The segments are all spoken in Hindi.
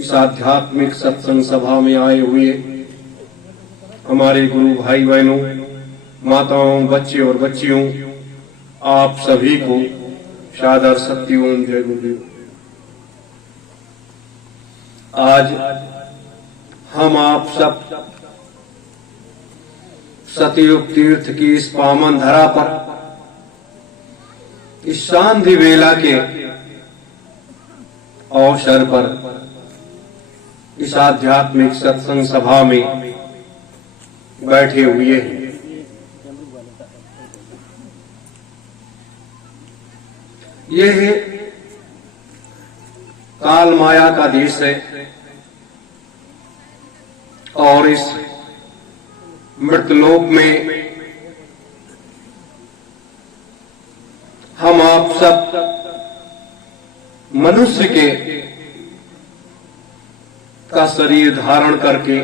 इस आध्यात्मिक सत्संग सभा में आए हुए हमारे गुरु भाई बहनों, माताओं, बच्चे और बच्चियों, आप सभी को सादर सत्यम जय गुरुदेव। आज हम आप सब सतयुग तीर्थ की इस पावन धरा पर इस शांति वेला के अवसर पर इस आध्यात्मिक सत्संग सभा में बैठे हुए हैं। यह काल माया का देश है और इस मृतलोक में हम आप सब मनुष्य के का शरीर धारण करके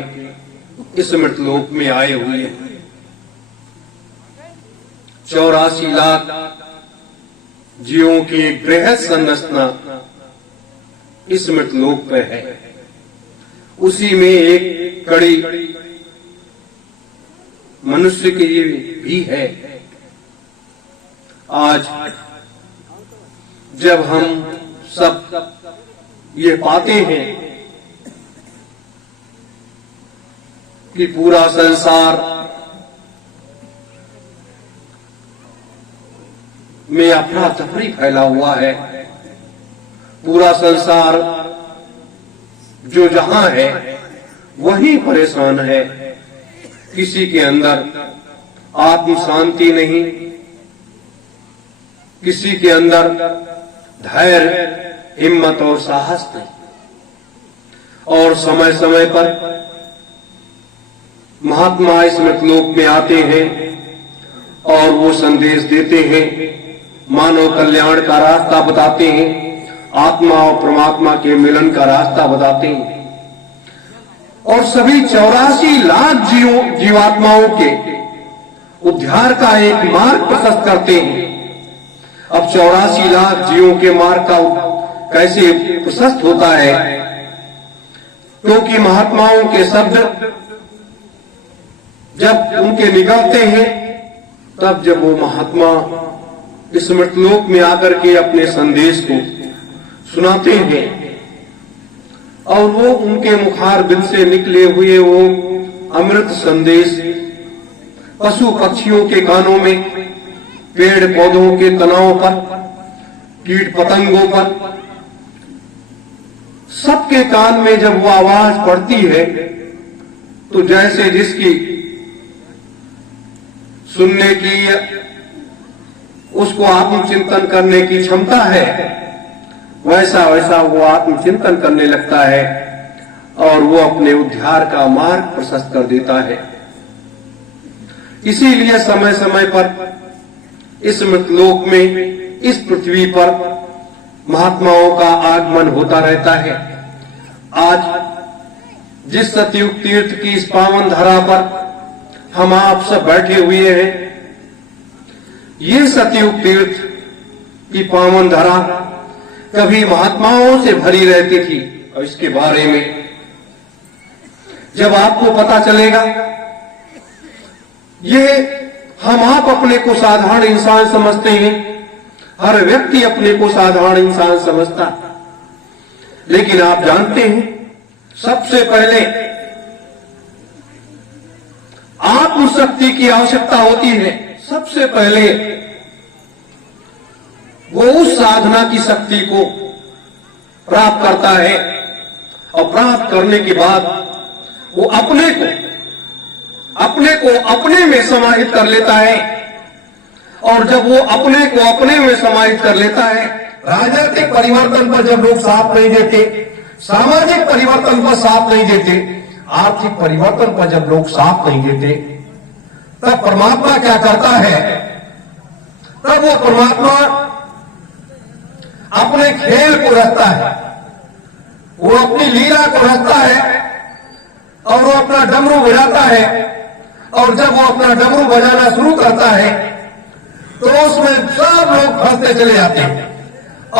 इस मृतलोक में आए हुए हैं। 84 लाख जीवों की एक बृहद संरचना इस मृतलोक पे है। उसी में एक कड़ी मनुष्य के लिए भी है। आज जब हम सब ये पाते हैं कि पूरा संसार में अफरा तफरी फैला हुआ है, पूरा संसार जो जहां है वहीं परेशान है, किसी के अंदर आत्म शांति नहीं, किसी के अंदर धैर्य, हिम्मत और साहस नहीं। और समय समय पर महात्मा इस मृतलोक में आते हैं और वो संदेश देते हैं, मानव कल्याण का रास्ता बताते हैं, आत्मा और परमात्मा के मिलन का रास्ता बताते हैं और सभी 84 लाख जीवात्माओं के उद्धार का एक मार्ग प्रशस्त करते हैं। अब 84 लाख जीवों के मार्ग का कैसे प्रशस्त होता है? क्योंकि महात्माओं के शब्द जब उनके निकलते हैं तब जब वो महात्मा इस मृतलोक में आकर के अपने संदेश को सुनाते हैं और वो उनके मुखारबिंद से निकले हुए वो अमृत संदेश पशु पक्षियों के कानों में, पेड़ पौधों के तनाव पर, कीट पतंगों पर, सबके कान में जब वो आवाज पड़ती है तो जैसे जिसकी सुनने की, उसको आत्मचिंतन करने की क्षमता है, वैसा वैसा वो आत्मचिंतन करने लगता है और वो अपने उद्धार का मार्ग प्रशस्त कर देता है। इसीलिए समय समय पर इस मृतलोक में, इस पृथ्वी पर महात्माओं का आगमन होता रहता है। आज जिस सतयुग तीर्थ की इस पावन धरा पर हम आप सब बैठे हुए हैं, ये सतयुग तीर्थ की पावन धरा कभी महात्माओं से भरी रहती थी और इसके बारे में जब आपको पता चलेगा, ये हम आप अपने को साधारण इंसान समझते हैं, हर व्यक्ति अपने को साधारण इंसान समझता, लेकिन आप जानते हैं सबसे पहले आत्मशक्ति की आवश्यकता होती है। सबसे पहले वो उस साधना की शक्ति को प्राप्त करता है और प्राप्त करने के बाद वो अपने को अपने में समाहित कर लेता है और जब वो अपने को अपने में समाहित कर लेता है, राजनीतिक परिवर्तन पर जब लोग साथ नहीं देते, सामाजिक परिवर्तन पर साथ नहीं देते, आर्थिक परिवर्तन पर जब लोग साथ नहीं देते, तब परमात्मा क्या करता है? तब वो परमात्मा अपने खेल को रचता है, वो अपनी लीला को रचता है और वो अपना डमरू बजाता है और जब वो अपना डमरू बजाना शुरू करता है तो उसमें सब लोग फंसते चले जाते हैं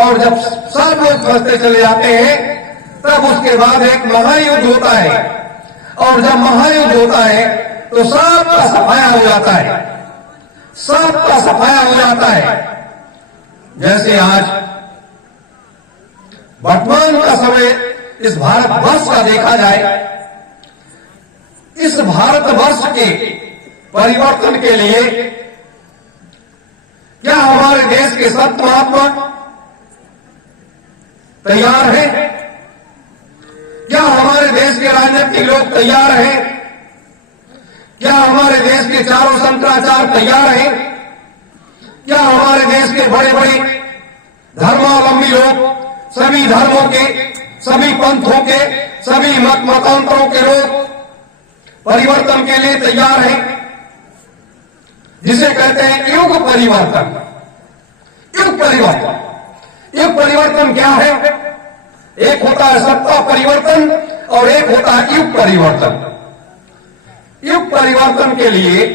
और जब सब लोग फंसते चले जाते हैं तब उसके बाद एक महायुद्ध होता है, और जब महायुद्ध होता है तो सबका सफाया हो जाता है, सबका सफाया हो जाता है। जैसे आज वर्तमान का समय इस भारतवर्ष का देखा जाए, इस भारतवर्ष के परिवर्तन के लिए क्या हमारे देश के संत महात्मा तैयार हैं? क्या हमारे देश के राजनीतिक लोग तैयार हैं? क्या हमारे देश के चारों शंकराचार्य तैयार हैं? क्या हमारे देश के बड़े बड़े धर्मावलंबी लोग, सभी धर्मों के, सभी पंथों के, सभी मतांतरों के लोग परिवर्तन के लिए तैयार हैं? जिसे कहते हैं युग परिवर्तन। युग परिवर्तन, युग परिवर्तन क्या है? एक होता है सत्ता परिवर्तन और एक होता है युग परिवर्तन। युग परिवर्तन के लिए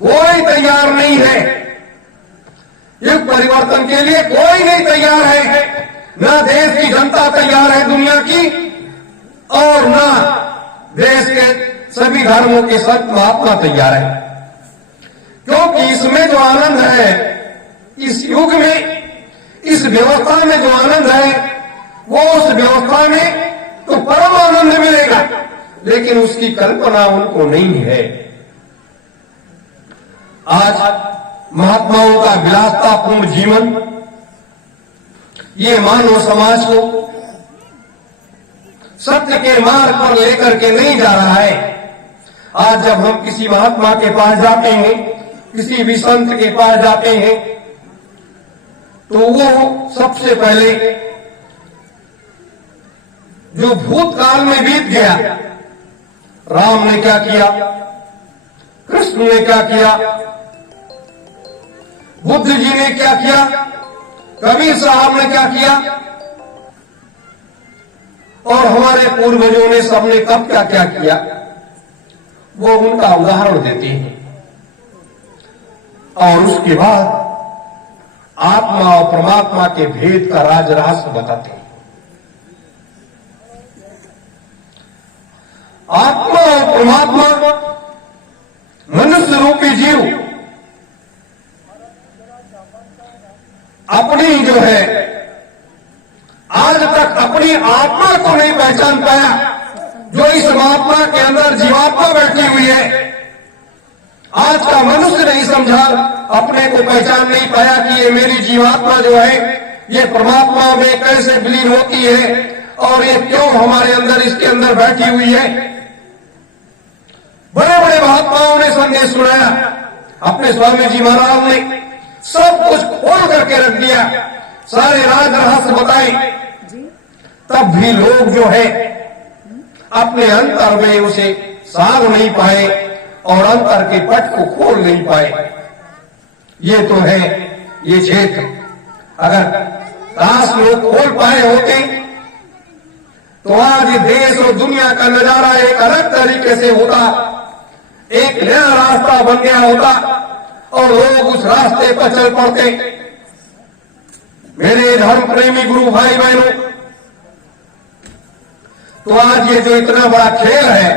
कोई तैयार नहीं है, युग परिवर्तन के लिए कोई नहीं तैयार है। न देश की जनता तैयार है दुनिया की, और न देश के सभी धर्मों के संत महात्मा तैयार है। क्योंकि इसमें जो आनंद है, इस युग में, इस व्यवस्था में जो आनंद है, वो उस व्यवस्था में तो परम आनंद मिलेगा, लेकिन उसकी कल्पना उनको नहीं है। आज महात्माओं का विलासतापूर्ण जीवन ये मानव समाज को सत्य के मार्ग पर लेकर के नहीं जा रहा है। आज जब हम किसी महात्मा के पास जाते हैं, किसी भी संत के पास जाते हैं, तो वो सबसे पहले जो भूतकाल में बीत गया, राम ने क्या किया, कृष्ण ने क्या किया, बुद्ध जी ने क्या किया, कबीर साहब ने क्या किया, और हमारे पूर्वजों ने सबने कब क्या क्या किया, वो उनका उदाहरण देते हैं। और उसके बाद आत्मा और परमात्मा के भेद का राज रहस्य बताते हैं। आत्मा और परमात्मा मनुष्य रूपी जीव अपनी जो है आज तक अपनी आत्मा को नहीं पहचान पाया, जो इस महात्मा के अंदर जीवात्मा बैठी हुई है। आज का मनुष्य नहीं समझा, अपने को पहचान नहीं पाया कि ये मेरी जीवात्मा जो है ये परमात्मा में कैसे विलीन होती है, और ये क्यों हमारे अंदर, इसके अंदर बैठी हुई है। बड़े बड़े महात्माओं ने संदेश सुनाया, अपने स्वामी जी महाराज ने सब कुछ खोल करके रख दिया, सारे राज रहस्य बताए, तब भी लोग जो है अपने अंतर में उसे साध नहीं पाए और अंतर के पट को खोल नहीं पाए। ये तो है ये क्षेत्र। अगर काश लोग खोल पाए होते तो आज ये देश और दुनिया का नजारा एक अलग तरीके से होता, एक नया रास्ता बन गया होता और लोग उस रास्ते पर चल पड़ते। मेरे धर्म प्रेमी गुरु भाई बहनों, तो आज ये जो इतना बड़ा खेल है,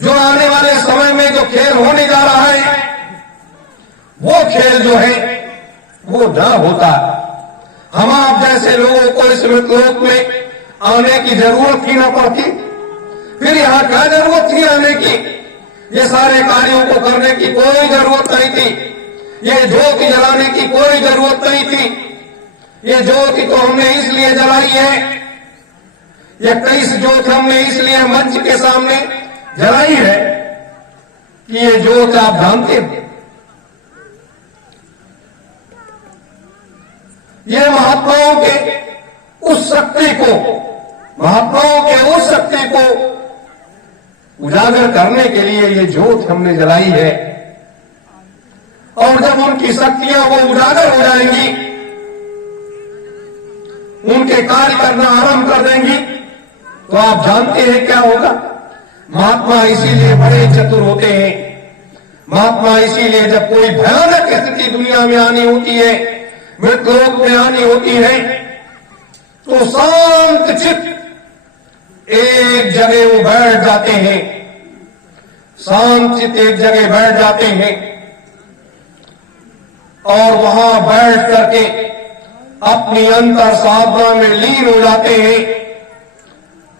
जो आने वाले समय में जो खेल होने जा रहा है, वो खेल जो है वो न होता, हम आप जैसे लोगों को इस मृतलोक में आने की जरूरत ही न पड़ती, फिर यहाँ क्या जरूरत थी आने की, ये सारे कार्यों को करने की कोई जरूरत नहीं थी, ये ज्योति जलाने की कोई जरूरत नहीं थी। ये ज्योति तो हमने इसलिए जलाई है, ये 23 ज्योत हमने इसलिए मंच के सामने जलाई है कि ये ज्योत आप जानते हैं, ये महात्माओं के उस शक्ति को, महात्माओं के उस शक्ति को उजागर करने के लिए ये ज्योत हमने जलाई है। और जब उनकी शक्तियां वो उजागर हो जाएंगी, उनके कार्य करना आरंभ कर देंगी, तो आप जानते हैं क्या होगा। महात्मा इसीलिए बड़े चतुर होते हैं, महात्मा इसीलिए जब कोई भयानक स्थिति दुनिया में आनी होती है, मृतलोक में आनी होती है, तो तो शांत चित्त एक जगह वो बैठ जाते हैं, शांत चित्त एक जगह बैठ जाते हैं और वहां बैठ करके अपनी अंतर साधना में लीन हो जाते हैं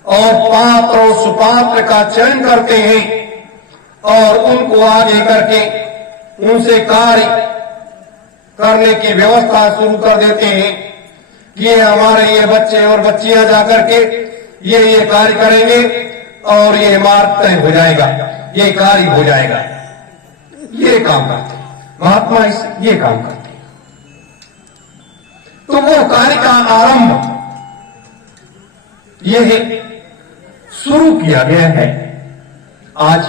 और पात्र और सुपात्र का चयन करते हैं और उनको आगे करके उनसे कार्य करने की व्यवस्था शुरू कर देते हैं कि ये हमारे ये बच्चे और बच्चियां जाकर के ये कार्य करेंगे और ये मार्ग तय हो जाएगा, ये कार्य हो जाएगा। ये काम करते हैं महात्मा, ये काम करते हैं। तो वो कार्य का आरंभ ये शुरू किया गया है। आज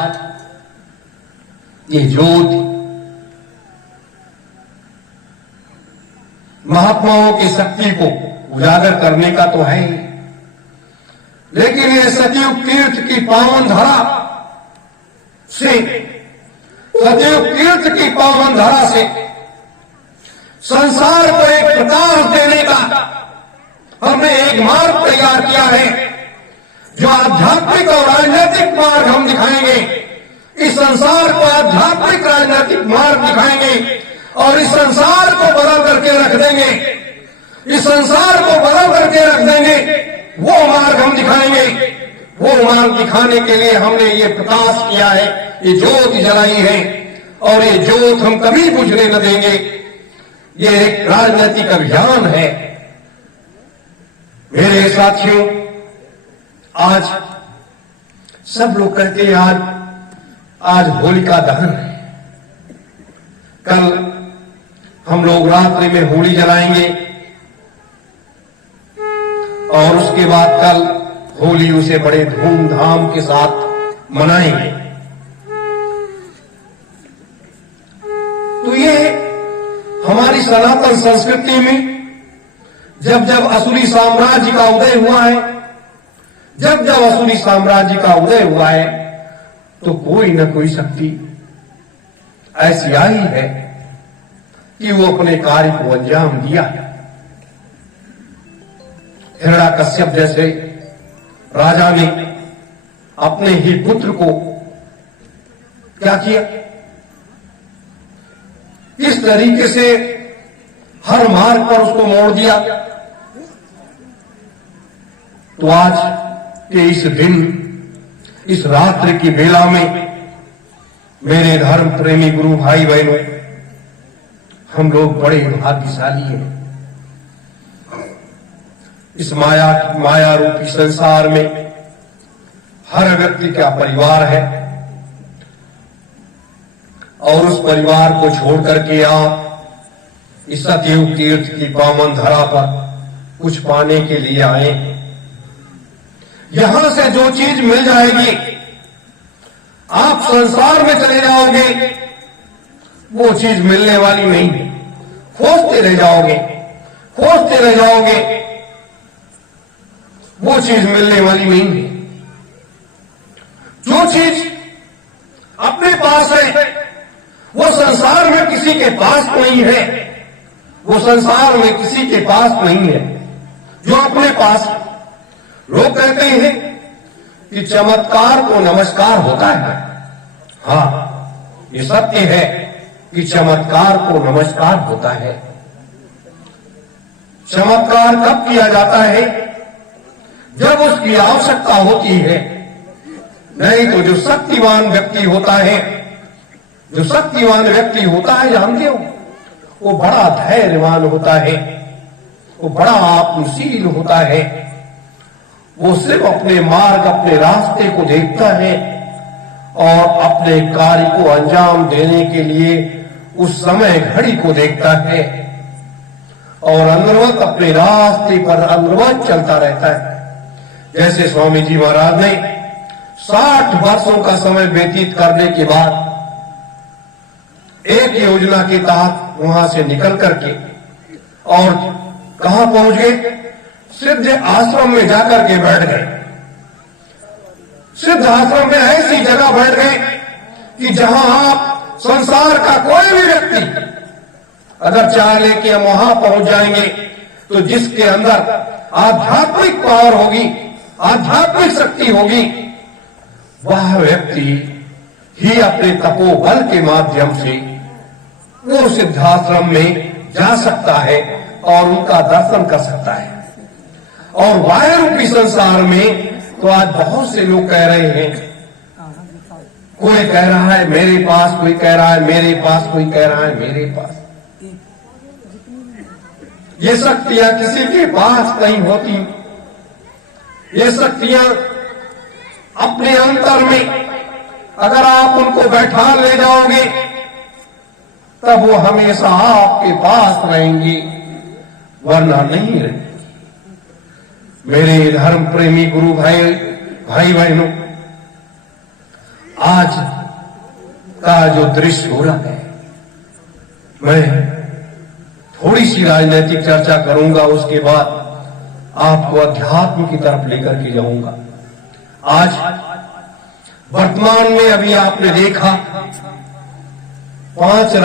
ये ज्योति महात्माओं की शक्ति को उजागर करने का तो है ही, लेकिन ये सतयुग तीर्थ की पावन धारा से, सतयुग तीर्थ की पावन धारा से संसार को एक प्रकाश देने का हमने एक मार्ग तैयार किया है, जो आध्यात्मिक और राजनीतिक मार्ग हम दिखाएंगे। इस संसार को आध्यात्मिक राजनीतिक मार्ग दिखाएंगे और इस संसार को बदल करके रख देंगे, इस संसार को बदल करके रख देंगे। वो मार्ग हम दिखाएंगे। वो मार्ग दिखाने के लिए हमने ये प्रकाश किया है, ये ज्योत जलाई है और ये ज्योत हम कभी बुझने न देंगे। ये एक राजनीतिक अभियान है। मेरे साथियों, आज सब लोग कहते हैं आज होलिका दहन है, कल हम लोग रात्रि में होली जलाएंगे और उसके बाद कल होली उसे बड़े धूमधाम के साथ मनाएंगे। तो ये हमारी सनातन संस्कृति में जब जब असुरी साम्राज्य का उदय हुआ है, जब जब असुरी साम्राज्य का उदय हुआ है, तो कोई न कोई शक्ति ऐसी आई है कि वो अपने कार्य को अंजाम दिया। हिरण्याकश्यप जैसे राजा ने अपने ही पुत्र को क्या किया, किस तरीके से हर मार्ग पर उसको मोड़ दिया। तो आज के इस दिन, इस रात्रि की बेला में मेरे धर्म प्रेमी गुरु भाई बहनों, हम लोग बड़े भाग्यशाली हैं। इस माया रूपी संसार में हर व्यक्ति का परिवार है और उस परिवार को छोड़ करके आप इस सतयुग तीर्थ की पावन धरा पर कुछ पाने के लिए आए हैं। यहां से जो चीज मिल जाएगी, आप संसार में चले जाओगे, वो चीज मिलने वाली नहीं है। खोजते रह जाओगे, खोजते रह जाओगे, वो चीज मिलने वाली नहीं है। जो चीज अपने पास है वो संसार में किसी के पास नहीं है, वो संसार में किसी के पास नहीं है जो अपने पास। लोग कहते हैं कि चमत्कार को नमस्कार होता है। हाँ, ये सत्य है कि चमत्कार को नमस्कार होता है। चमत्कार कब किया जाता है? जब उसकी आवश्यकता होती है। नहीं तो जो शक्तिवान व्यक्ति होता है, जो शक्तिवान व्यक्ति होता है, जानते हो, वो बड़ा धैर्यवान होता है, वो बड़ा आत्मशील होता है। वो सिर्फ अपने मार्ग, अपने रास्ते को देखता है और अपने कार्य को अंजाम देने के लिए उस समय घड़ी को देखता है और अंदरवत अपने रास्ते पर अंदरवत चलता रहता है। जैसे स्वामी जी महाराज ने 60 वर्षों का समय व्यतीत करने के बाद एक योजना के तहत वहां से निकल करके और कहां पहुंच गए? सिद्ध आश्रम में जाकर के बैठ गए। सिद्ध आश्रम में ऐसी जगह बैठ गए कि जहां आप संसार का कोई भी व्यक्ति अगर चाह ले कि हम वहां पहुंच जाएंगे, तो जिसके अंदर आध्यात्मिक पावर होगी, आध्यात्मिक शक्ति होगी, वह व्यक्ति ही अपने तपोबल के माध्यम से वो सिद्धाश्रम में जा सकता है और उनका दर्शन कर सकता है। और वायु रूपी संसार में तो आज बहुत से लोग कह रहे हैं, कोई कह रहा है मेरे पास, कोई कह रहा है मेरे पास, कोई कह रहा है मेरे पास। ये शक्तियां किसी के पास नहीं होती। ये शक्तियां अपने अंतर में अगर आप उनको बैठा ले जाओगे तब वो हमेशा आपके पास रहेंगी, वरना नहीं रहेंगी। मेरे धर्म प्रेमी गुरु भाई बहनों, आज का जो दृश्य हो रहा है, मैं थोड़ी सी राजनीतिक चर्चा करूंगा, उसके बाद आपको अध्यात्म की तरफ लेकर के जाऊंगा। आज वर्तमान में अभी आपने देखा 5